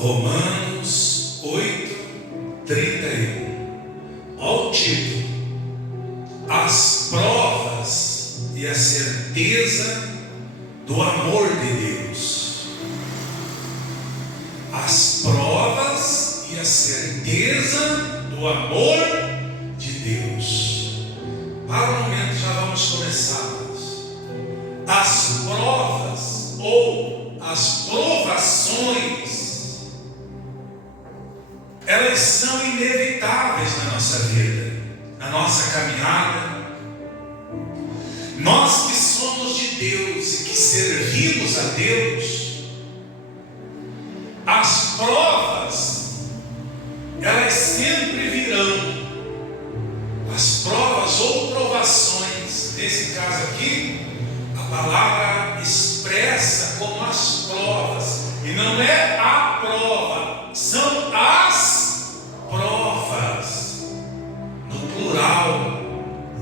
Romanos 8:31. Olha o título: as provas e a certeza do amor de Deus. As provas e a certeza do amor de Deus. Para o momento já vamos começar. As provas ou as provações, elas são inevitáveis na nossa vida, na nossa caminhada. Nós que somos de Deus e que servimos a Deus, as provas, elas sempre virão. As provas ou provações, nesse caso aqui, a palavra expressa como as provas, e não é a prova, são as provas, no plural.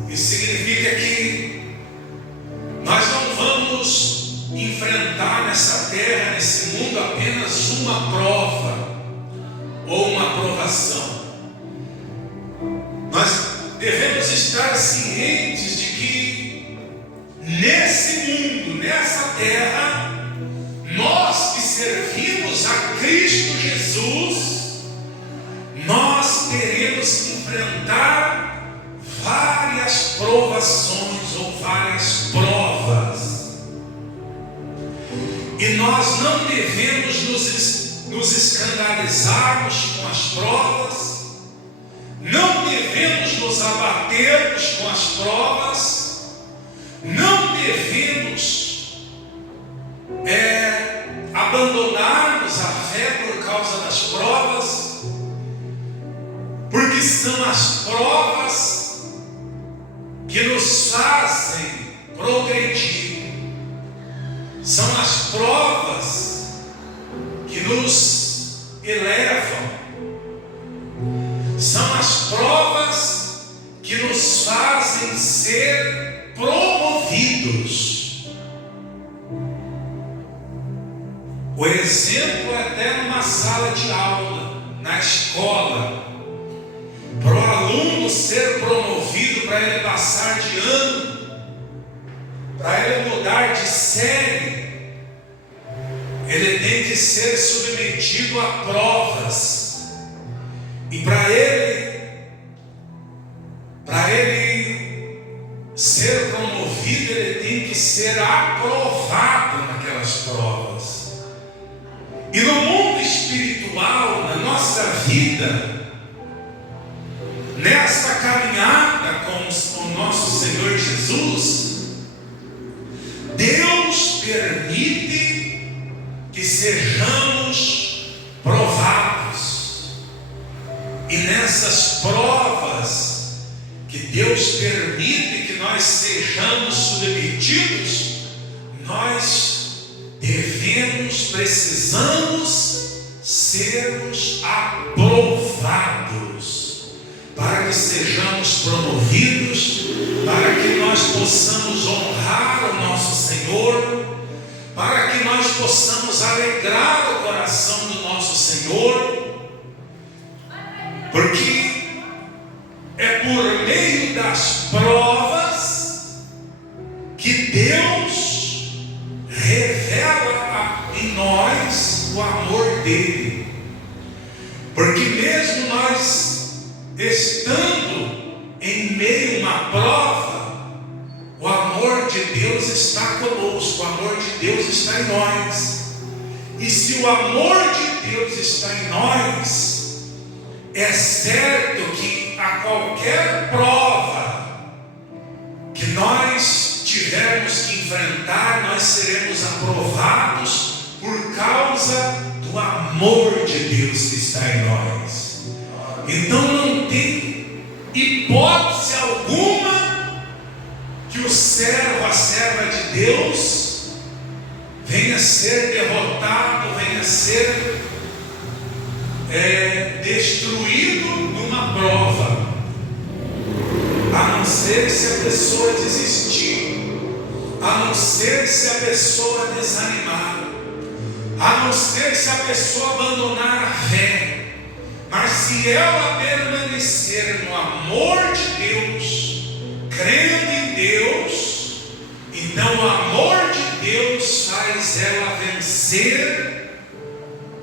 Isso significa que nós não vamos enfrentar nessa terra, nesse mundo, apenas uma prova ou uma provação. Nós devemos estar cientes de que nesse mundo, nessa terra, nós que servimos a Cristo Jesus, nós teremos que enfrentar várias provações ou várias provas. E nós não devemos nos escandalizarmos com as provas, não devemos nos abatermos com as provas, não devemos abandonarmos a fé por causa das provas, porque são as provas que nos fazem progredir, são as provas que nos elevam, são as provas que nos fazem ser promovidos. O exemplo é até numa sala de aula, na escola. Para o aluno ser promovido, para ele passar de ano, para ele mudar de série, ele tem que ser submetido a provas. E para ele ser promovido, ele tem que ser aprovado naquelas provas. E no mundo espiritual, na nossa vida, nessa caminhada com o nosso Senhor Jesus, Deus permite que sejamos provados. E nessas provas que Deus permite que nós sejamos submetidos, nós precisamos sermos aprovados, para que sejamos promovidos, para que nós possamos honrar o nosso Senhor, para que nós possamos alegrar o coração do nosso Senhor, porque é por meio das provas que Deus revela em nós o amor dele. Porque mesmo nós estando em meio a uma prova, o amor de Deus está conosco, o amor de Deus está em nós. E se o amor de Deus está em nós, é certo que a qualquer prova que nós tivermos que enfrentar, nós seremos aprovados por causa do amor de Deus que está em nós. Então não tem hipótese alguma que o servo, a serva de Deus, venha ser derrotado, venha ser destruído numa prova, a não ser se a pessoa desistir, a não ser se a pessoa desanimar. a não ser se a pessoa abandonar a fé. Mas se ela permanecer no amor de Deus, crendo em Deus, então o amor de Deus faz ela vencer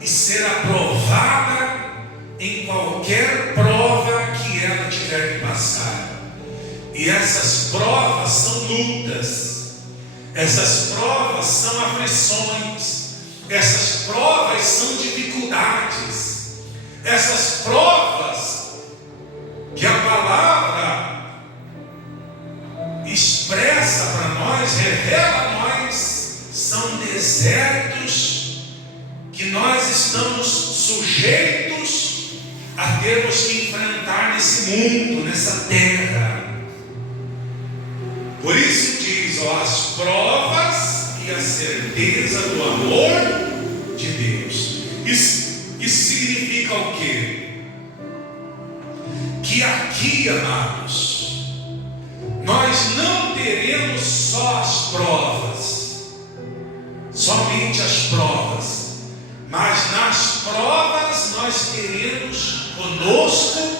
e ser aprovada em qualquer prova que ela tiver que passar. E essas provas são lutas, essas provas são aflições, essas provas são dificuldades, essas provas que a palavra expressa para nós, revela a nós, são desertos que nós estamos sujeitos a termos que enfrentar nesse mundo, nessa terra. Por isso diz, as provas e a certeza do amor de Deus. Isso significa o quê? Que aqui, amados, nós não teremos só as provas, somente as provas, mas nas provas nós teremos conosco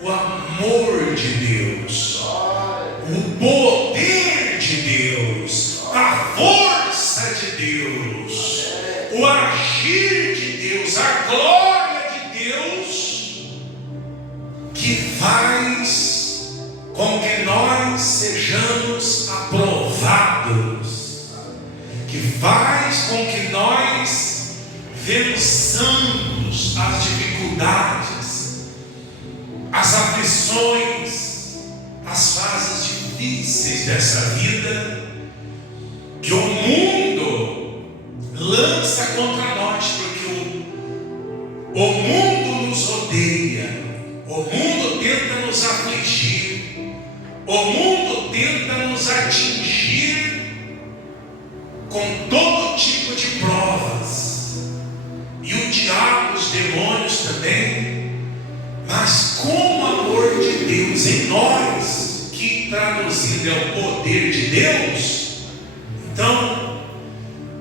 o amor de Deus, o poder de Deus, a força de Deus, o agir de Deus, a glória de Deus, que faz com que nós sejamos aprovados, que faz com que nós vençamos as dificuldades, as aflições, as fases difíceis dessa vida que o mundo lança contra nós, porque o mundo nos odeia, o mundo tenta nos afligir, o mundo tenta nos atingir com todo tipo de provas, e o diabo, os demônios também. Mas com o amor de Deus em nós, que traduzido é o poder de Deus, então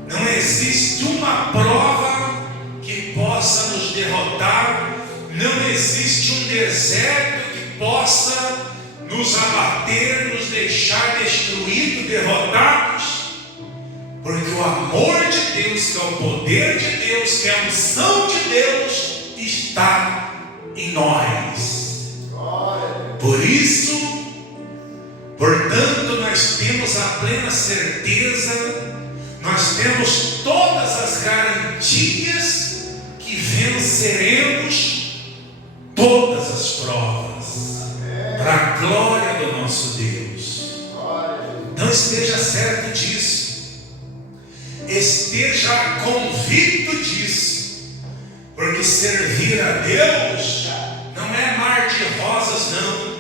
não existe uma prova que possa nos derrotar, não existe um deserto que possa nos abater, nos deixar destruídos, derrotados, porque o amor de Deus, que é o poder de Deus, que é a unção de Deus, está em nós. Por isso, portanto, nós temos a plena certeza, nós temos todas as garantias que venceremos todas as provas, para a glória do nosso Deus. Não esteja certo disso, esteja convicto disso, porque servir a Deus não é mar de rosas, não.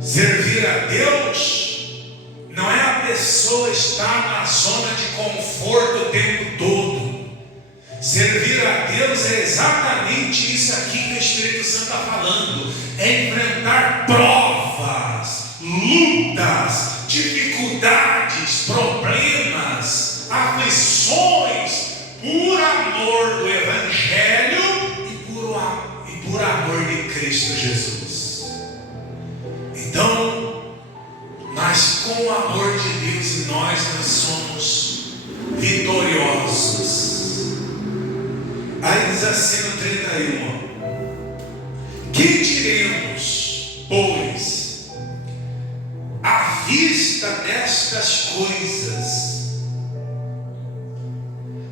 Servir a Deus não é a pessoa estar na zona de conforto o tempo todo. Servir a Deus é exatamente isso aqui que o Espírito Santo está falando: é enfrentar provas, lutas, dificuldades, problemas, aflições, por amor do Evangelho e por amor de Cristo Jesus. Então, mas com o amor de Deus em nós somos vitoriosos. Aí diz assim no 31: que diremos, pois, à vista destas coisas?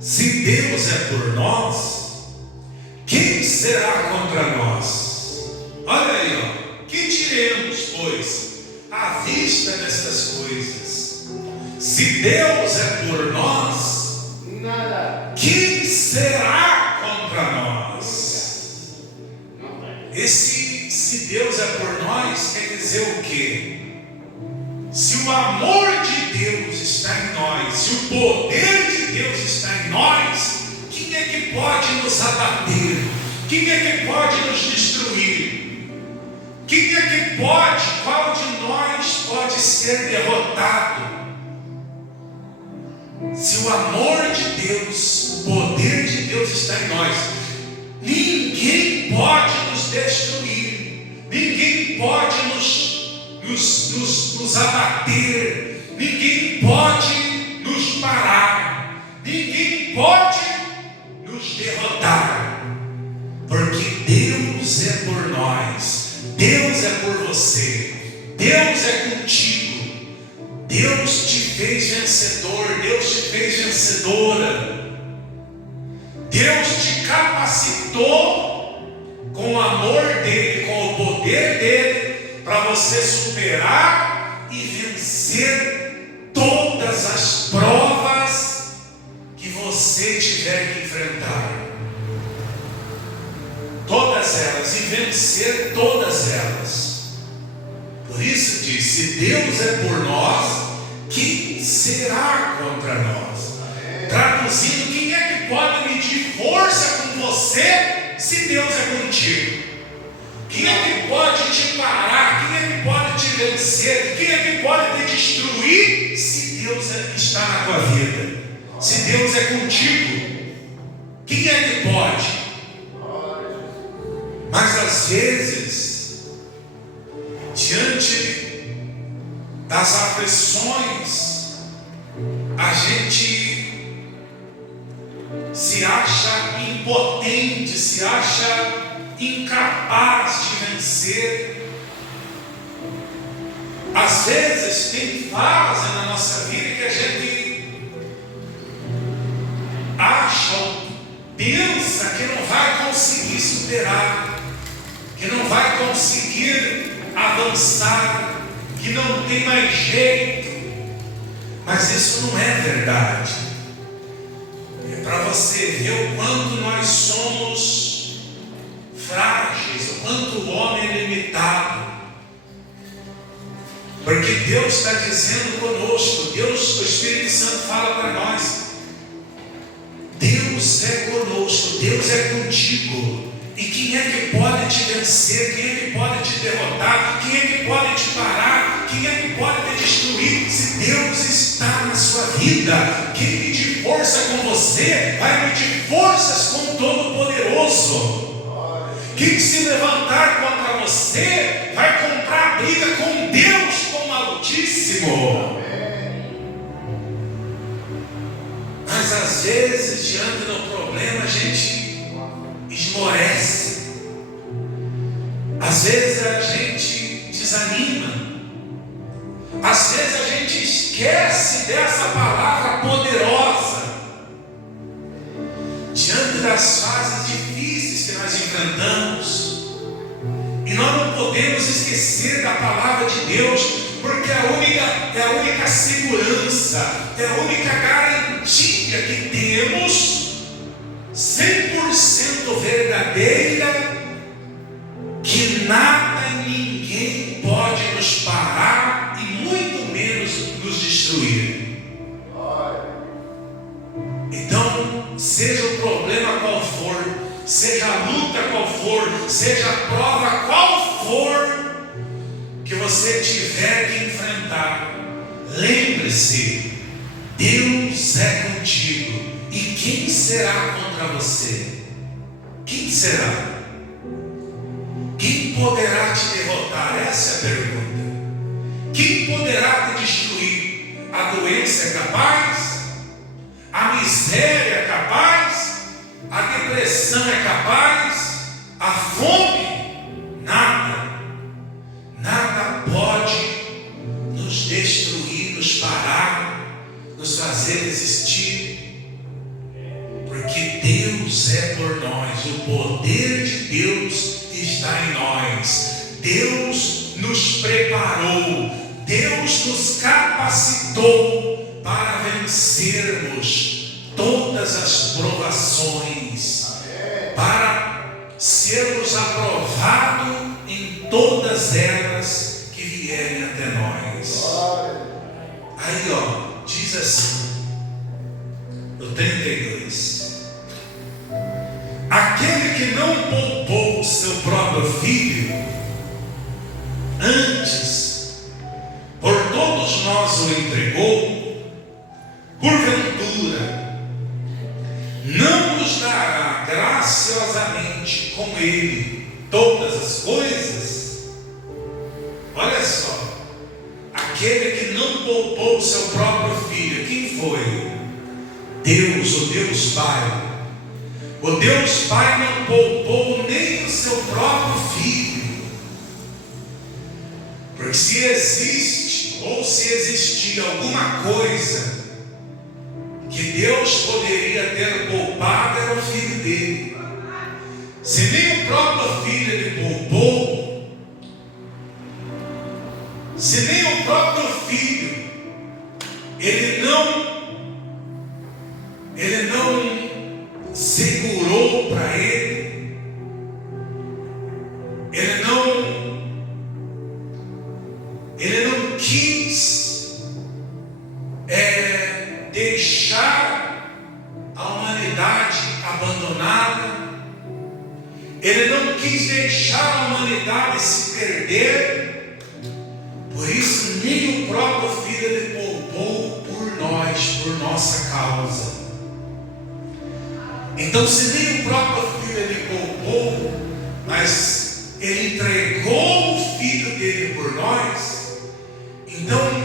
Se Deus é por nós, quem será contra nós? Olha aí, ó. Que diremos, pois, à vista destas coisas? Se Deus é por nós, quem será contra nós? Esse se Deus é por nós quer dizer o quê? Se o amor de Deus está em nós, se o poder de Deus está em nós, quem é que pode nos abater? Quem é que pode nos destruir? Quem é que pode, qual de nós pode ser derrotado? Se o amor de Deus, o poder de Deus está em nós, ninguém pode nos destruir, ninguém pode nos abater, ninguém pode nos parar, ninguém pode nos derrotar, porque Deus é por nós, Deus é por você, Deus é contigo. Deus te fez vencedor, Deus te fez vencedora. Deus te capacitou com o amor dele, com o poder dele, para você superar e vencer todas as provas que você tiver que enfrentar. Todas elas, e vencer todas elas. Por isso diz: se Deus é por nós, quem será contra nós? Traduzindo, quem é que pode medir força com você se Deus é contigo? Quem é que pode te parar? Quem é que pode te vencer? Quem é que pode te destruir se Deus está na tua vida? Se Deus é contigo, quem é que pode? Mas às vezes, diante das aflições, a gente se acha impotente, se acha incapaz de vencer. Às vezes tem fases na nossa vida que a gente acha ou pensa que não vai conseguir superar, que não vai conseguir avançar, que não tem mais jeito. Mas isso não é verdade. É para você ver o quanto nós somos frágeis, o quanto o homem é limitado. Porque Deus está dizendo conosco, Deus, o Espírito Santo fala para nós: Deus é conosco, Deus é contigo. E quem é que pode te vencer? Quem é que pode te derrotar? Quem é que pode te parar? Quem é que pode te destruir? Se Deus está na sua vida, quem medir força com você, vai medir forças com o Todo-Poderoso. Quem se levantar contra você, vai comprar briga com Deus, com o Altíssimo. Mas às vezes, diante do problema, a gente esmorece. Às vezes a gente desanima. Às vezes a gente esquece dessa palavra poderosa. Diante das fases difíceis que nós enfrentamos, e nós não podemos esquecer da palavra de Deus, porque é a única segurança, é a única garantia que temos, 100% verdadeira, que nada e ninguém pode nos parar e muito menos nos destruir. Então, seja o problema qual for, seja a luta qual for, seja a prova qual for que você tiver que enfrentar, lembre-se: Deus é contigo. E quem será contra você? Quem será? Quem poderá te derrotar? Essa é a pergunta. Quem poderá te destruir? A doença é capaz? A miséria é capaz? A depressão é capaz? A fome? Nada. Nada pode nos destruir, nos parar, nos fazer desistir. Porque Deus é por nós, o poder de Deus está em nós. Deus nos preparou, Deus nos capacitou para vencermos todas as provações, para sermos aprovados em todas elas que vierem até nós. Aí diz assim, no 32: aquele que não poupou o seu próprio filho, antes por todos nós o entregou, porventura graciosamente com Ele todas as coisas. Olha só, aquele que não poupou o seu próprio filho, quem foi? Deus, o Deus Pai. O Deus Pai não poupou nem o seu próprio filho. Porque se existe, ou se existia alguma coisa que Deus poderia ter poupado, era o filho dele. Se nem o próprio filho ele poupou, se nem o próprio filho ele não segurou para ele, ele não quis deixar a humanidade abandonada, ele não quis deixar a humanidade se perder. Por isso nem o próprio filho ele poupou por nós, por nossa causa. Então, se nem o próprio filho ele poupou, mas ele entregou o filho dele por nós, então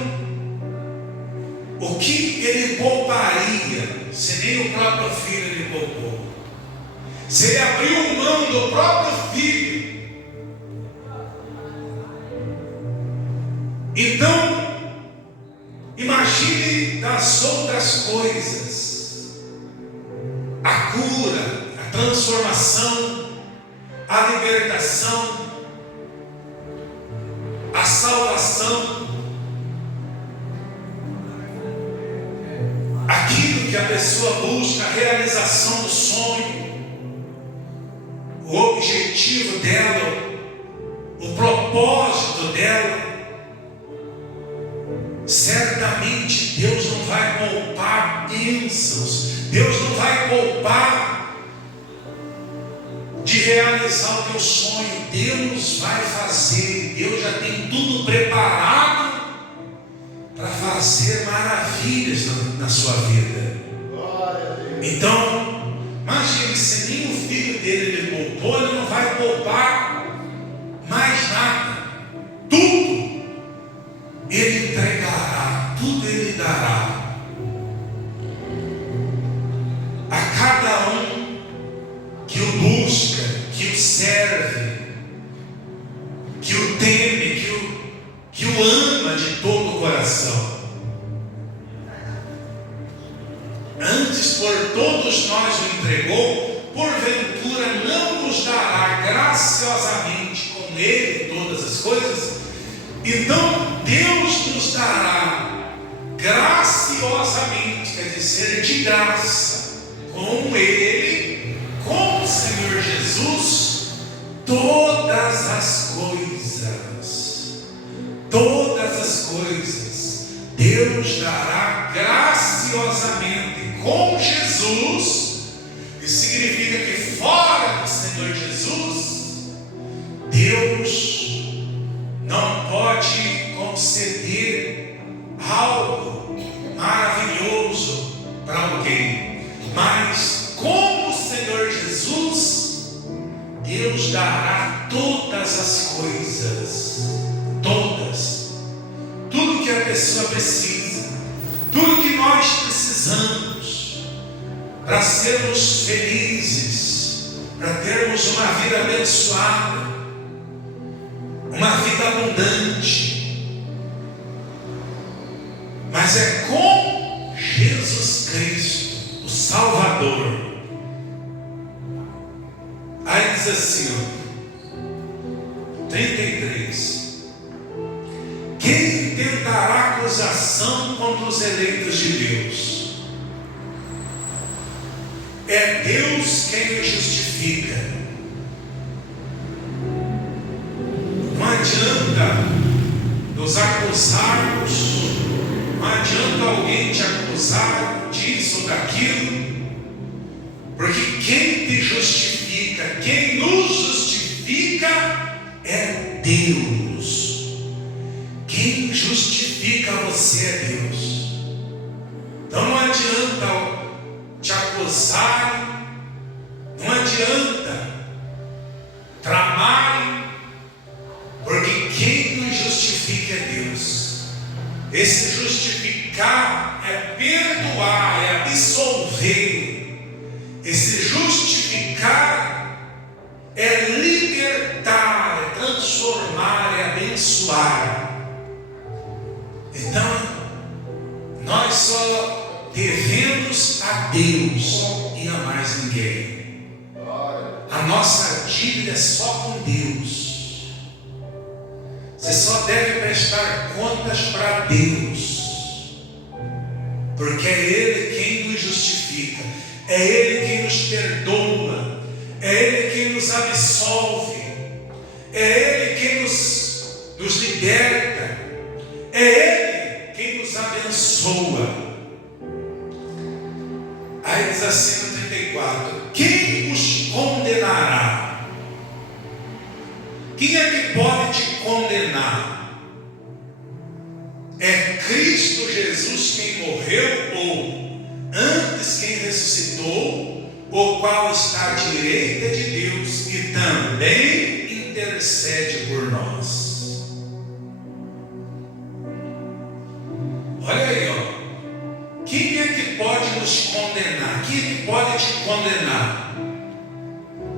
o que ele pouparia se nem o próprio filho ele poupou? Se ele abriu mão do próprio filho, então imagine das outras coisas. A cura, a transformação, a libertação, a salvação, aquilo que a pessoa busca, a realização do sonho, o objetivo dela, o propósito dela. Certamente Deus não vai poupar bênçãos, Deus não vai poupar de realizar o teu sonho. Deus vai fazer, Deus já tem tudo preparado para fazer maravilhas na sua vida. Então, imagine, se nem o filho dele ele poupou, ele não vai poupar mais nada. Tudo ele entregará, tudo ele dará a cada um que o busca, que o serve, que o teme, que o ama de todo o coração. Antes por todos nós o entregou, porventura não nos dará graciosamente com ele todas as coisas? Então Deus nos dará graciosamente, quer dizer, de graça, com Ele, com o Senhor Jesus, todas as coisas. Todas as coisas Deus dará graciosamente com Jesus. Isso significa que fora do Senhor Jesus, Deus não pode conceder algo maravilhoso para alguém, mas como o Senhor Jesus, Deus dará todas as coisas, todas, tudo que a pessoa precisa, tudo que nós precisamos para sermos felizes, para termos uma vida abençoada, uma vida abundante. Mas é com Jesus Cristo, o Salvador. Aí diz assim, 33: quem tentará acusação contra os eleitos de Deus? É Deus quem os justifica. Não adianta nos acusarmos, não adianta alguém te acusar disso ou daquilo, porque quem te justifica, quem nos justifica é Deus. Quem justifica você é Deus. Então não adianta te acusar, não adianta Esse justificar é perdoar, é absolver. Esse justificar é libertar, é transformar, é abençoar. Então, nós só devemos a Deus e a mais ninguém. A nossa dívida é só com Deus. Você só deve prestar contas para Deus, porque é Ele quem nos justifica, é Ele quem nos perdoa, é Ele quem nos absolve, é Ele quem nos liberta, é Ele quem nos abençoa. Aí diz assim no 34: quem os condenará? Quem é que pode te condenar? É Cristo Jesus quem morreu, ou antes quem ressuscitou, o qual está à direita de Deus e também intercede por nós. Olha aí, ó. Quem é que pode nos condenar? Quem é que pode te condenar?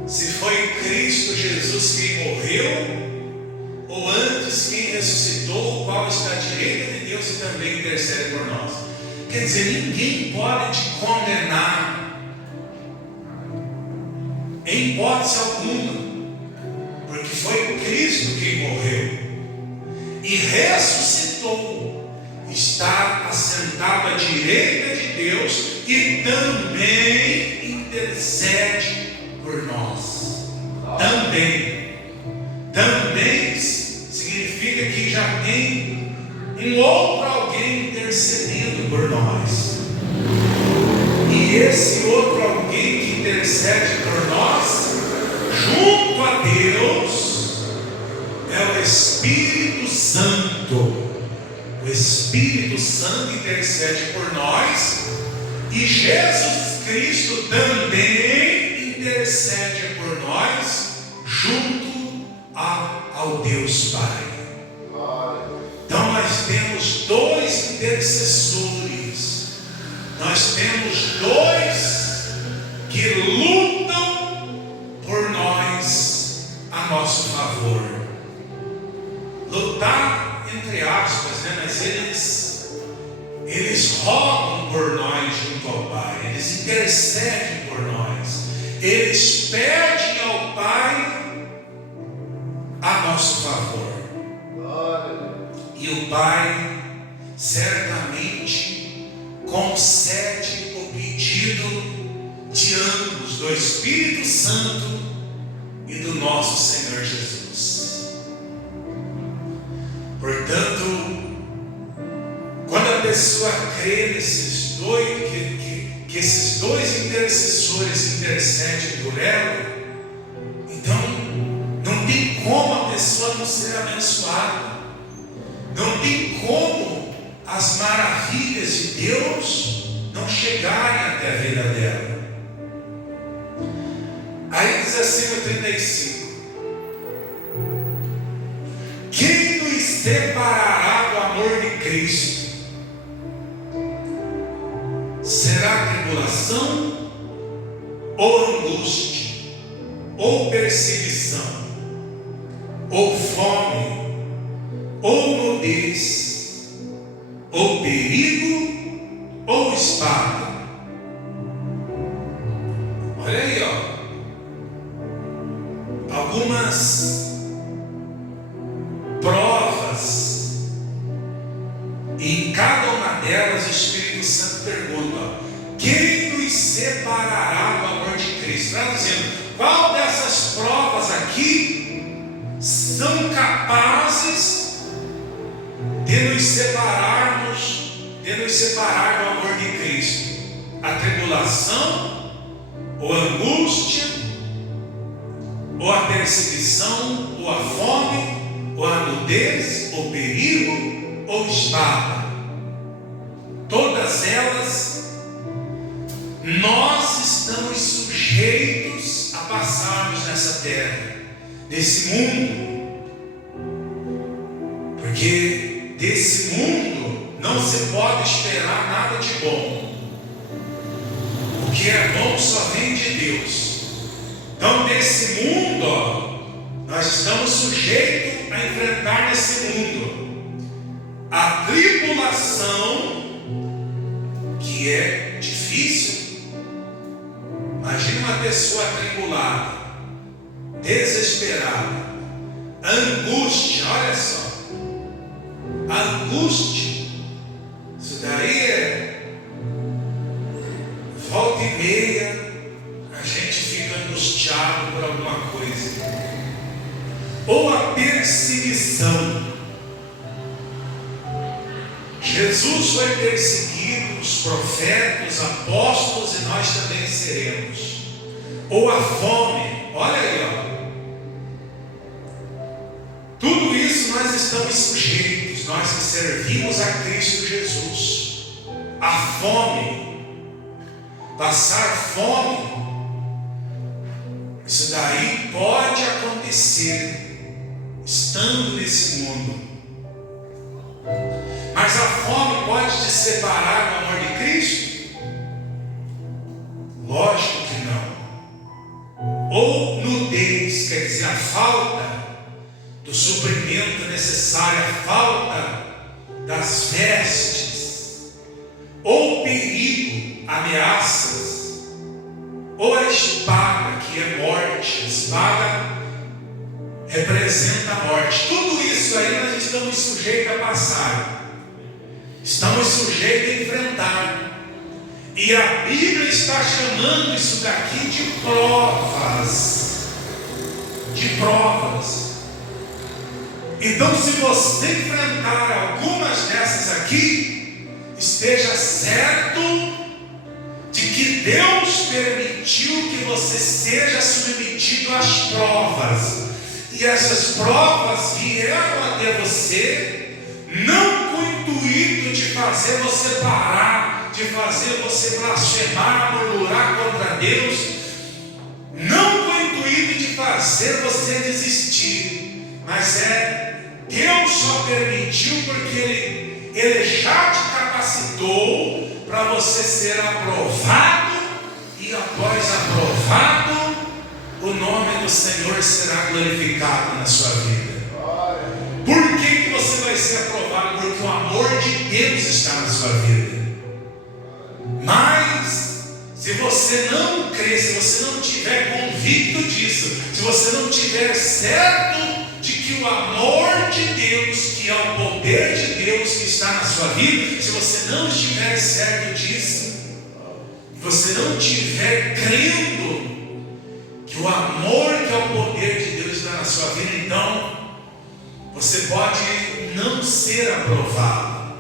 Se foi Cristo Jesus quem morreu, ou antes quem ressuscitou, o qual está à direita de Deus e também intercede por nós. Quer dizer, ninguém pode te condenar, em hipótese alguma, porque foi Cristo quem morreu e ressuscitou, está assentado à direita de Deus e também intercede por nós. Também significa que já tem um outro alguém intercedendo por nós. E esse outro alguém que intercede por nós, junto a Deus, é o Espírito Santo. O Espírito Santo intercede por nós, e Jesus Cristo também intercede por nós, junto ao Deus Pai. Então nós temos dois intercessores, nós temos dois que lutam por nós a nosso favor. Lutar entre aspas, né? Mas eles rogam por nós junto ao Pai, eles intercedem por nós, eles pedem ao Pai a nosso favor. E o Pai certamente concede o pedido de ambos, do Espírito Santo e do nosso Senhor Jesus. Portanto, quando a pessoa crê nesses dois, que esses dois intercessores intercedem por ela, então não tem como a pessoa não ser abençoada, não tem como as maravilhas de Deus não chegarem até a vida dela. Aí diz assim no 35: quem nos separará do amor de Cristo? Será tribulação, ou angústia, ou perseguição, ou fome, ou nudez, ou perigo, ou espada? Olha aí, ó, algumas provas, e em cada uma delas o Espírito Santo pergunta: quem nos separará do amor de Cristo? Traduzindo, qual dessas provas aqui são capazes de nos separar do amor de Cristo? A tribulação, ou a angústia, ou a perseguição, ou a fome, ou a nudez, ou perigo, ou espada. Todas elas, nós estamos sujeitos a passarmos nessa terra, nesse mundo, porque desse mundo não se pode esperar nada de bom. O que é bom só vem de Deus. Então, nesse mundo, nós estamos sujeitos a enfrentar nesse mundo a tribulação, que é difícil. Imagina uma pessoa atribulada, desesperada, angústia, olha só, angústia, isso daí é volta e meia, a gente fica angustiado por alguma coisa, ou a perseguição. Jesus foi perseguido, os profetas, os apóstolos, e nós também seremos. Ou a fome, olha aí, ó. Tudo isso nós estamos sujeitos, nós que servimos a Cristo Jesus. A fome, passar fome, isso daí pode acontecer estando nesse mundo. Mas a fome pode te separar do amor de Cristo? Lógico que não. Ou nudez, quer dizer, a falta do suprimento necessário, a falta das vestes, ou perigo, ameaças, ou a espada, que é morte. A espada representa a morte. Tudo isso aí nós estamos sujeitos a passar, estamos sujeitos a enfrentar. E a Bíblia está chamando isso daqui de provas. De provas. Então, se você enfrentar algumas dessas aqui, esteja certo de que Deus permitiu que você seja submetido às provas. E essas provas vieram até você, não com o intuito de fazer você parar, de fazer você blasfemar, murmurar contra Deus, não com o intuito de fazer você desistir, mas Deus só permitiu porque Ele já te capacitou para você ser aprovado, e após aprovado, o nome do Senhor será glorificado na sua vida. Por que você vai ser aprovado? Porque o amor de Deus está na sua vida. Mas, se você não crer, se você não tiver convicto disso, se você não tiver certo de que o amor de Deus, que é o poder de Deus que está na sua vida, se você não estiver certo disso, você não estiver crendo que o amor, que é o poder de Deus está na sua vida, então você pode não ser aprovado.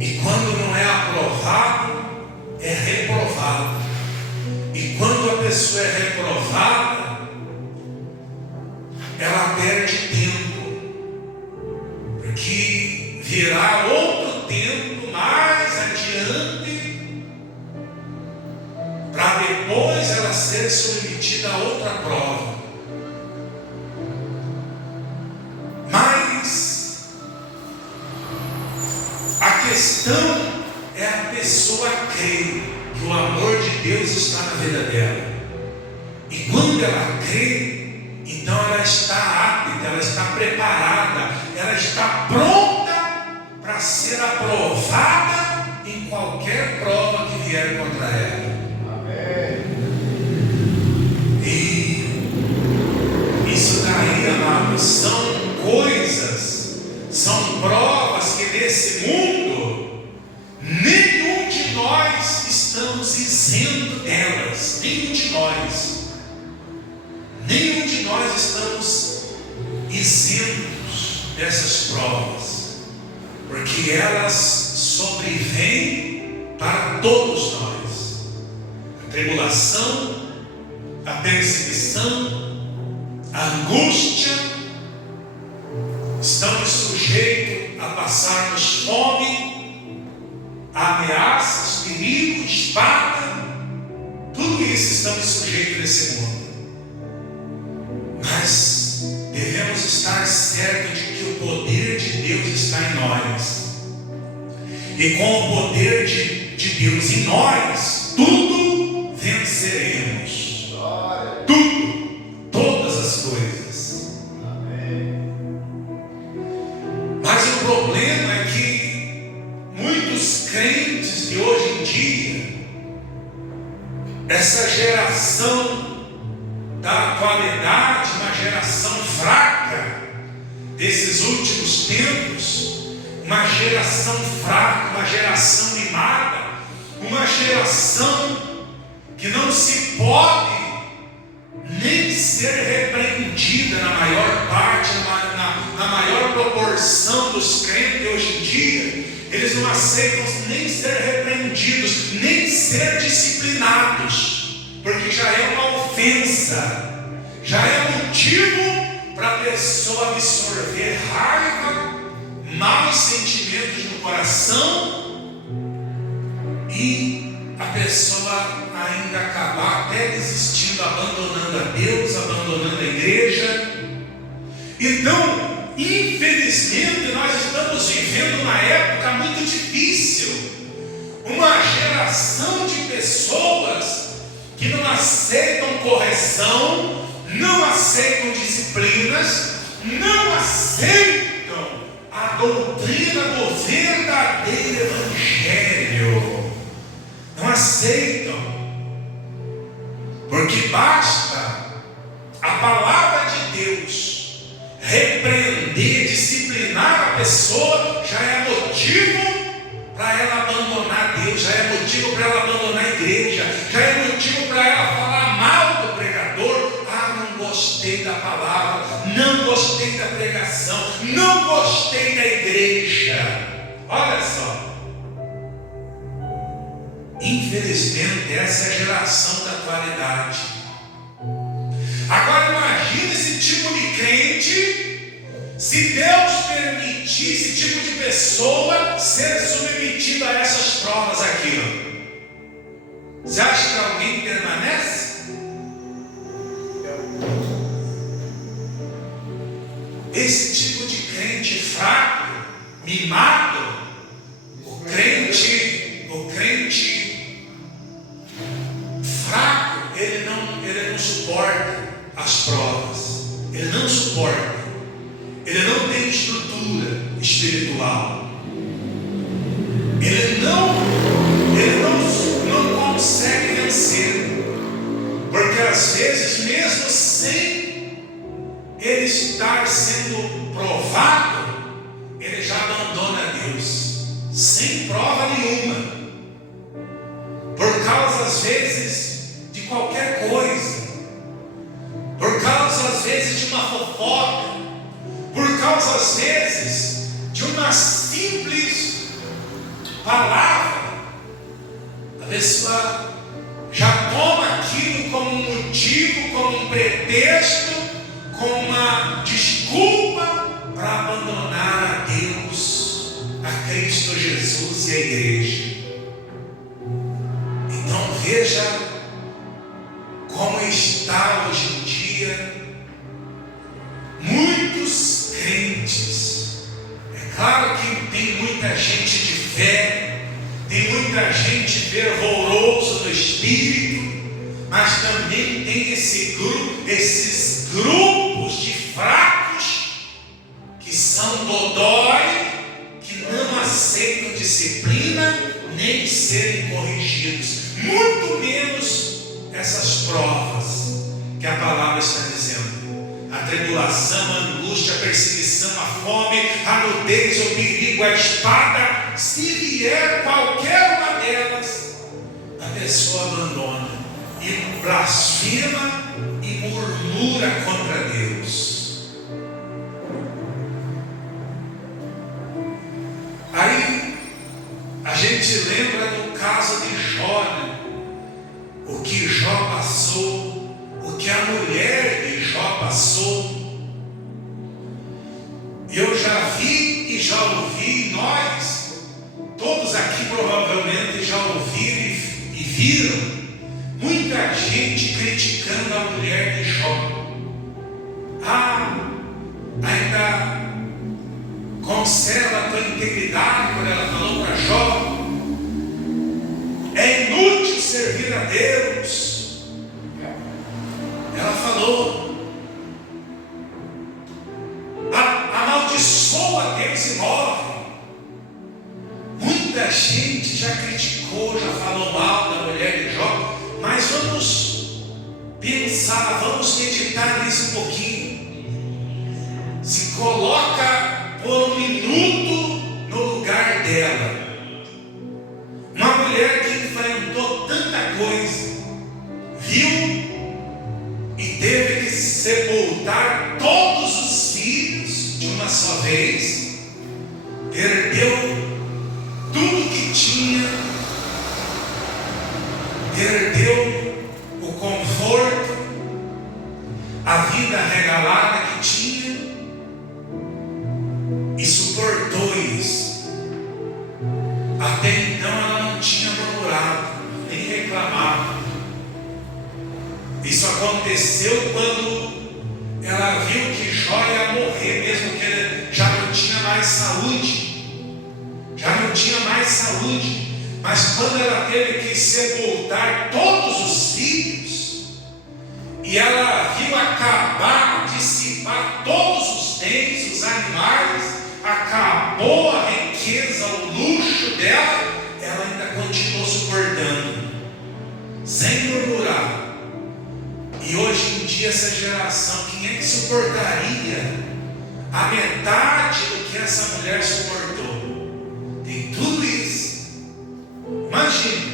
E quando não é aprovado, é reprovado. E quando a pessoa é reprovada, ela perde tempo, porque virá outro tempo mais adiante, para depois ela ser submetida a outra prova. Mas a questão é a pessoa crer que o amor de Deus está na vida dela. E quando ela crê, então ela está apta, ela está preparada, ela está pronta para ser aprovada em qualquer prova que vier contra ela. Amém. E isso daí, amados, são coisas, são provas que nesse mundo nenhum de nós estamos isento delas. Nenhum de nós. Nenhum de nós estamos isentos dessas provas, porque elas sobrevêm para todos nós. A tribulação, a perseguição, a angústia, estamos sujeitos a passarmos fome, a ameaças, perigo, espada, tudo isso estamos sujeitos nesse mundo. Mas devemos estar certos de que o poder de Deus está está em nós. E com o poder de Deus em nós, tudo venceremos. Tudo, todas as coisas. Mas o problema é que muitos crentes de hoje em dia, essa geração da atualidade, uma geração fraca desses últimos tempos, uma geração fraca, uma geração mimada, uma geração que não se pode nem ser repreendida na maior parte, na maior proporção dos crentes hoje em dia. Eles não aceitam nem ser repreendidos, nem ser disciplinados, porque já é uma ofensa, já é motivo para a pessoa absorver raiva, maus sentimentos no coração, e a pessoa ainda acabar até desistindo, abandonando a Deus, abandonando a igreja. Então, infelizmente, nós estamos vivendo uma época muito difícil, uma geração de pessoas que não aceitam correção, não aceitam disciplinas, não aceitam a doutrina do verdadeiro evangelho. Não aceitam, porque basta a palavra de Deus repreender, disciplinar a pessoa, já é motivo para ela abandonar Deus, já é motivo para ela abandonar a igreja, já é motivo para ela falar mal do pregador. Ah, não gostei da palavra, não gostei da pregação, não gostei da igreja. Olha só, infelizmente essa é a geração da atualidade. Agora imagine esse tipo de crente, se Deus permitir esse tipo de pessoa ser submetido a essas provas aqui, ó. Você acha que alguém permanece? Esse tipo de crente fraco, mimado, o crente fraco, ele não suporta as provas, ele não suporta, ele não tem estrutura espiritual, ele não consegue vencer, porque às vezes, mesmo sem ele estar sendo provado, ele já abandona Deus, sem prova nenhuma, por causa às vezes de qualquer coisa, por causa às vezes de uma fofoca, por causa às vezes de uma simples palavra. A pessoa já toma aquilo como um motivo, como um pretexto, como uma desculpa para abandonar a Deus, a Cristo Jesus e a igreja. Então veja como está hoje em dia muitos crentes. É claro que tem muita gente de fé, tem muita gente fervorosa no espírito, mas também tem esses grupos de fracos que são dodói, que não aceitam disciplina nem serem corrigidos, muito menos essas provas que a palavra está dizendo. A tribulação, a angústia, a perseguição, a fome, a nudez, o perigo, a espada, se vier qualquer uma delas, a pessoa abandona e blasfema e murmura contra Deus. Aí a gente lembra do caso de Jó, né? O que Jó passou, o que a mulher de Jó passou. Eu já vi e já ouvi, nós, todos aqui provavelmente já ouviram e viram muita gente criticando a mulher de Jó. Ainda conserva a tua integridade, quando ela falou para Jó, é inútil servir a Deus. Ela falou, amaldiçoa Deus e morre. Muita gente já criticou, já falou mal da mulher de Jó, mas vamos pensar, vamos meditar nisso um pouquinho. Se coloca por um minuto no lugar dela. Uma mulher que enfrentou tanta coisa, viu e teve que sepultar todos os filhos de uma só vez, perdeu tudo que tinha, perdeu o conforto, a vida regalada que tinha, e suportou isso. Até então ela não tinha murmurado, nem reclamado. Isso aconteceu quando ela viu que Jó ia morrer, mesmo que ele já não tinha mais saúde. Mas quando ela teve que sepultar todos os filhos, e ela viu acabar, dissipar todos os bens, os animais, acabou a riqueza, o luxo dela, ela ainda continuou suportando, sem murmurar. E hoje em dia, essa geração, quem é que suportaria a metade do que essa mulher suportou? Tem tudo isso. Imagine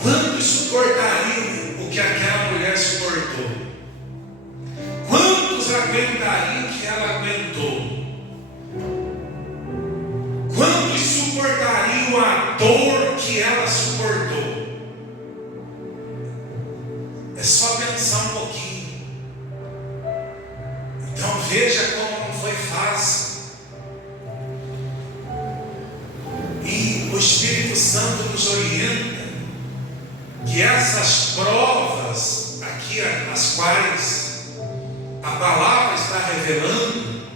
quantos suportariam o que aquela mulher suportou? Quantos aguentariam o que ela aguentou? Quantos suportariam a dor que ela suportou? É só pensar um pouquinho. Então veja como não foi fácil. E o Espírito Santo nos orienta que essas provas aqui, as quais a palavra está revelando,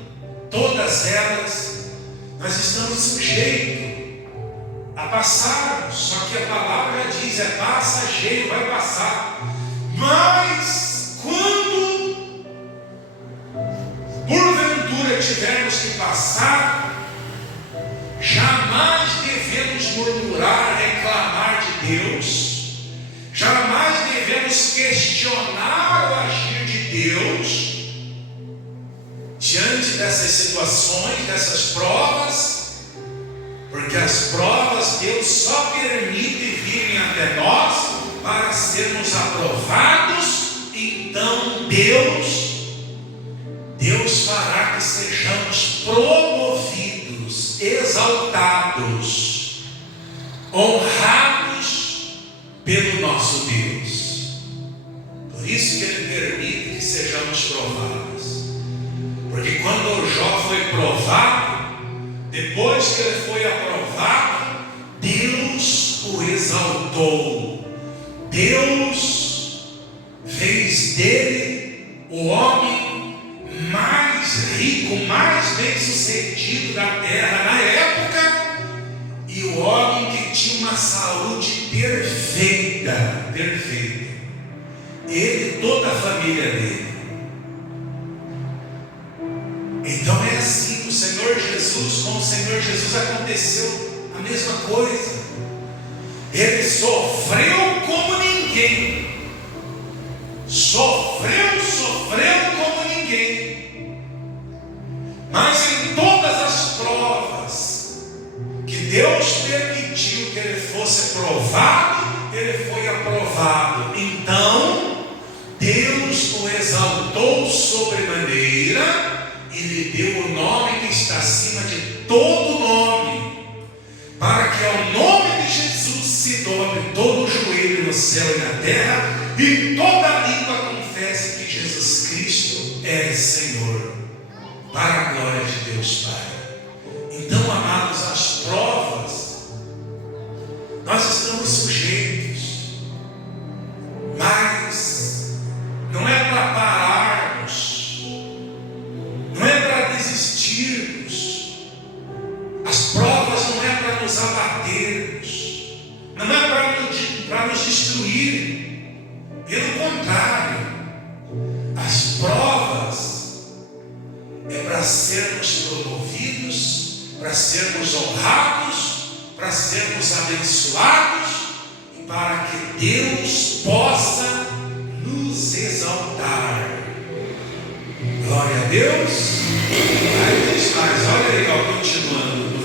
todas elas, nós estamos sujeitos a passarmos. Só que a palavra diz, é passageiro, vai passar. Mas quando porventura tivermos que passar, jamais devemos murmurar, reclamar de Deus, jamais devemos questionar o agir de Deus diante dessas situações, dessas provas, porque as provas Deus só permite virem até nós para sermos aprovados. Então Deus fará que sejamos promovidos, exaltados, honrados pelo nosso Deus. Por isso que Ele permite que sejamos provados. Porque quando Jó foi provado, depois que ele foi aprovado, Deus o exaltou. Deus fez dele o homem mais rico, mais bem-sucedido da terra na época, e o homem que tinha uma saúde perfeita. Ele e toda a família dele. Então é assim com o Senhor Jesus. Com o Senhor Jesus aconteceu a mesma coisa. Ele sofreu como ninguém. Sofreu como ninguém. Mas em todas as provas que Deus permitiu que ele fosse provado, ele foi aprovado. Então Deus o exaltou sobremaneira e lhe deu o nome que está acima de todo nome, para que ao nome de Jesus se dobre todo o joelho no céu e na terra, e toda língua confesse que Jesus Cristo é Senhor, para a glória de Deus Pai. Então, amados, as provas nós estamos sujeitos, mas não é para pararmos, não é para desistir que Deus possa nos exaltar. Glória a Deus. Aí diz mais, olha aí, ó, continuando, no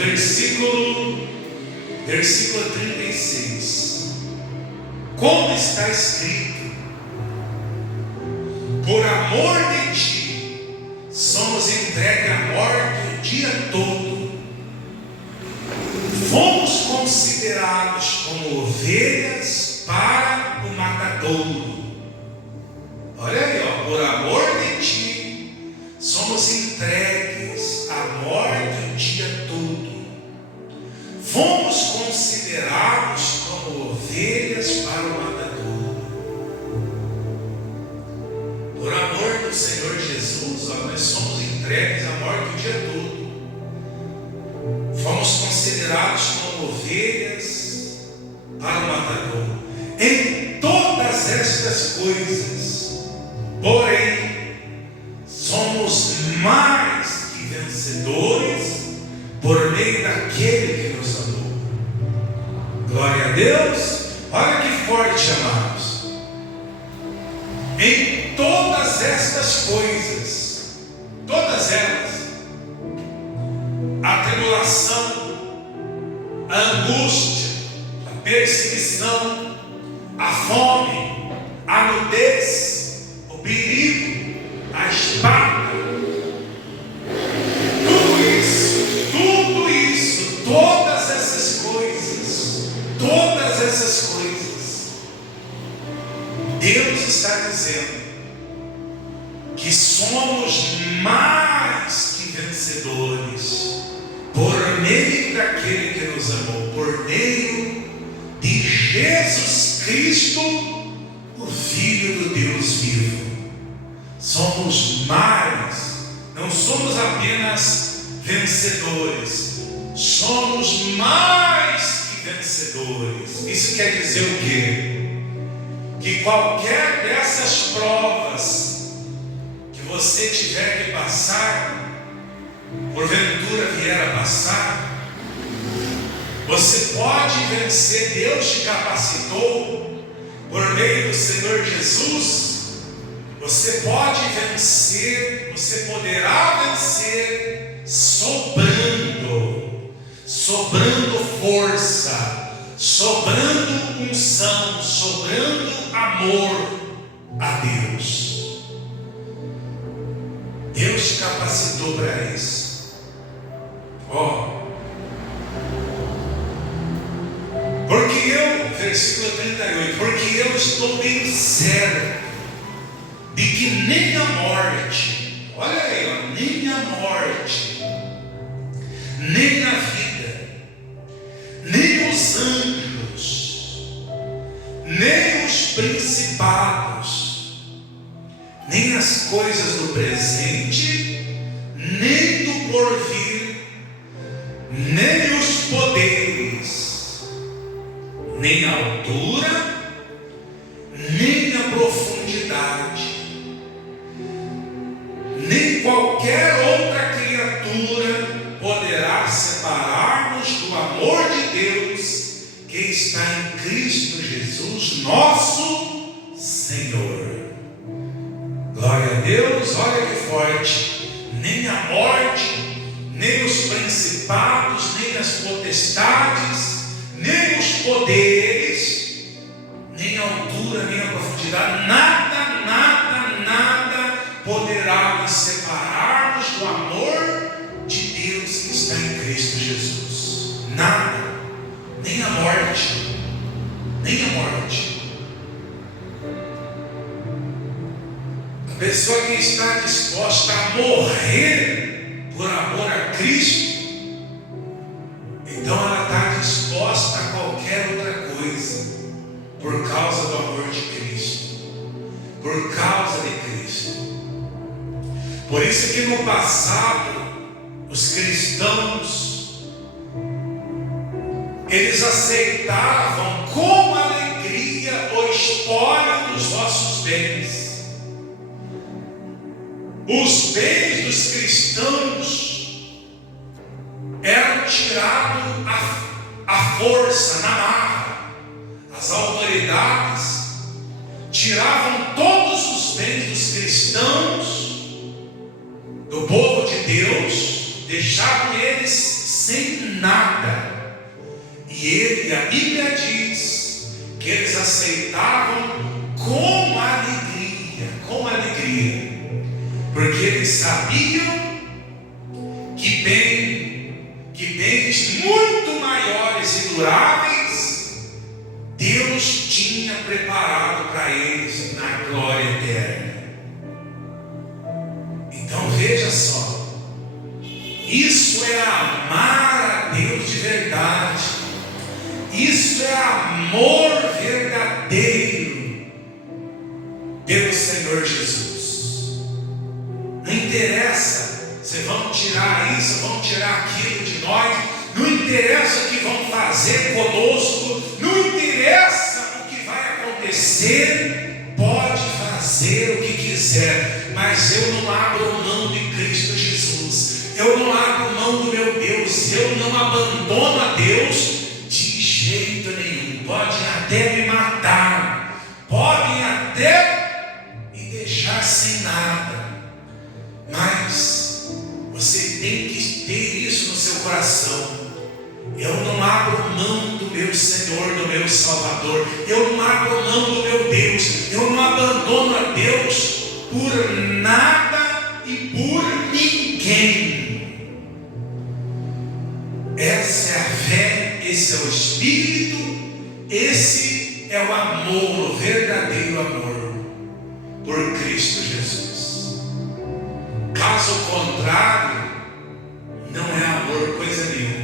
versículo 36. Como está escrito: por amor de ti, somos entregues à morte o dia todo. Fomos considerados como ovelhas para o matadouro. Olha aí, ó, por amor de ti, somos entregues à morte o dia todo. Fomos considerados como ovelhas para o matadouro. Por amor do Senhor Jesus, ó, nós somos entregues à morte o dia todo. Fomos considerados como ovelhas para o matadouro. Em todas estas coisas, porém, somos mais que vencedores por meio daquele que nos amou. Glória a Deus. Olha que forte, amados. Em todas estas coisas, todas elas, a tribulação, a angústia, a perseguição, a fome, a nudez, o perigo, a espada, tudo isso, todas essas coisas, Deus está dizendo que somos mais que vencedores por meio daquele que nos amou, por meio de Jesus Cristo, o Filho do Deus vivo. Somos mais, não somos apenas vencedores, somos mais que vencedores. Isso quer dizer o quê? Que qualquer dessas provas que você tiver que passar, porventura vier a passar, você pode vencer. Deus te capacitou por meio do Senhor Jesus. Você pode vencer, você poderá vencer sobrando força, sobrando unção, sobrando amor a Deus. Deus te capacitou para isso. Porque eu, versículo 38, porque eu estou bem certo de que nem a morte, olha aí, ó, nem a morte, nem a vida, nem os anjos, nem os principados, nem as coisas do presente, nem do porvir, nem os poderes, nem a altura, nem a profundidade, nem qualquer outra criatura poderá separar-nos do amor de Deus que está em Cristo Jesus, nosso Senhor. Glória a Deus. Olha que forte. Nem a morte, nem os principados, nem as potestades, nem os poderes, nem a altura, nem a profundidade, nada poderá nos separar-nos do amor de Deus que está em Cristo Jesus. Nada, nem a morte, nem a morte. A pessoa que está disposta a morrer por amor a Cristo, então ela está disposta a qualquer outra coisa, por causa do amor de Cristo, por causa de Cristo. Por isso que no passado, os cristãos, eles aceitavam com alegria o espólio dos vossos bens. Os bens dos cristãos eram tirados à força, na marra. as autoridades tiravam todos os bens dos cristãos, do povo de Deus, deixavam eles sem nada. E a Bíblia diz que eles aceitavam com alegria, porque eles sabiam que bens muito maiores e duráveis Deus tinha preparado para eles na glória eterna. Então veja só, isso é amar a Deus de verdade, isso é amor verdadeiro pelo Senhor Jesus. Não interessa se vão tirar isso, vão tirar aquilo de nós, não interessa o que vão fazer conosco, não interessa o que vai acontecer, pode fazer o que quiser, mas eu não abro mão de Cristo Jesus, eu não abro mão do meu Deus, eu não abandono a Deus de jeito nenhum. Podem até me matar, podem até me deixar sem nada, mas você tem que ter isso no seu coração. Eu não abro mão do meu Senhor, do meu Salvador, eu não abro mão do meu Deus, eu não abandono a Deus por nada e por ninguém. Essa é a fé, esse é o Espírito, esse é o amor, o verdadeiro amor por Cristo Jesus. Caso contrário, não é amor coisa nenhuma.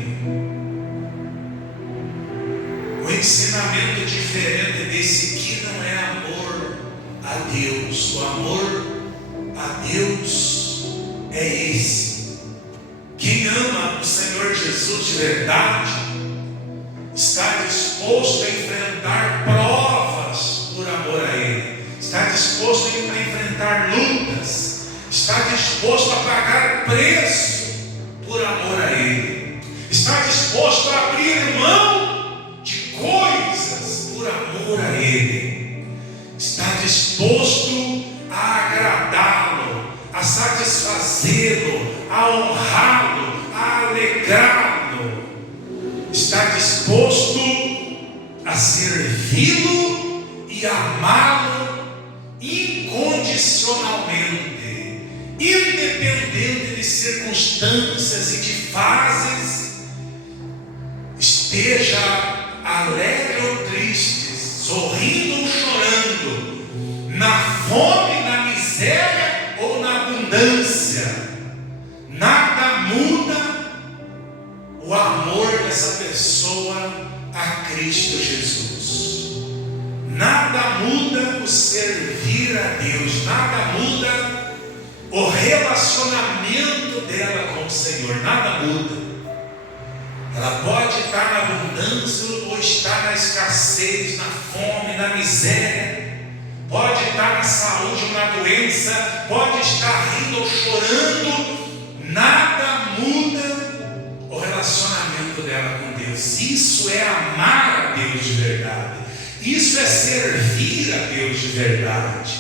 O ensinamento diferente desse aqui não é amor a Deus. O amor a Deus é esse. Quem ama o Senhor Jesus de verdade está disposto a enfrentar provas por amor a Ele, está disposto a enfrentar lutas, está disposto a pagar preço por amor a Ele, está disposto a abrir mão de coisas por amor a Ele, está disposto a agradá-lo, a satisfazê-lo, a honrá-lo, a alegrá-lo, está disposto a servi-lo e amá-lo incondicionalmente, independente de circunstâncias e de fases, esteja alegre ou triste, sorrindo ou chorando, na fome, na miséria ou na abundância, nada muda o amor dessa pessoa a Cristo Jesus. Nada muda o servir a Deus, nada muda o relacionamento dela com o Senhor, nada muda. Ela pode estar na abundância ou estar na escassez, na fome, na miséria, pode estar na saúde ou na doença, pode estar rindo ou chorando, nada muda o relacionamento dela com Deus. Isso é amar a Deus de verdade, isso é servir a Deus de verdade.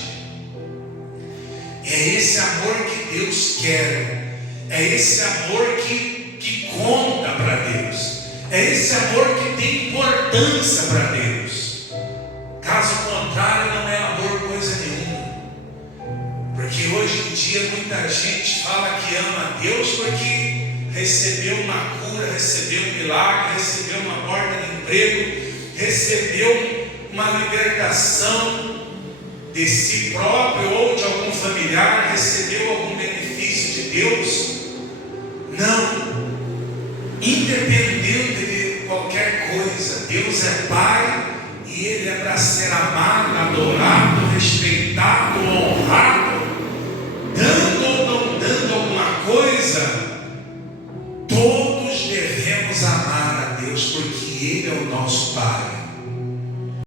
É esse amor que Deus quer, é esse amor que conta para Deus, é esse amor que tem importância para Deus. Caso contrário, não é amor coisa nenhuma. Porque hoje em dia muita gente fala que ama a Deus porque recebeu uma cura, recebeu um milagre, recebeu uma porta de emprego, recebeu uma libertação de si próprio ou de algum familiar, recebeu algum benefício de Deus. Não, independente de qualquer coisa, Deus é Pai e Ele é para ser amado, adorado, respeitado, honrado. Dando ou não dando alguma coisa, todos devemos amar a Deus, porque Ele é o nosso Pai.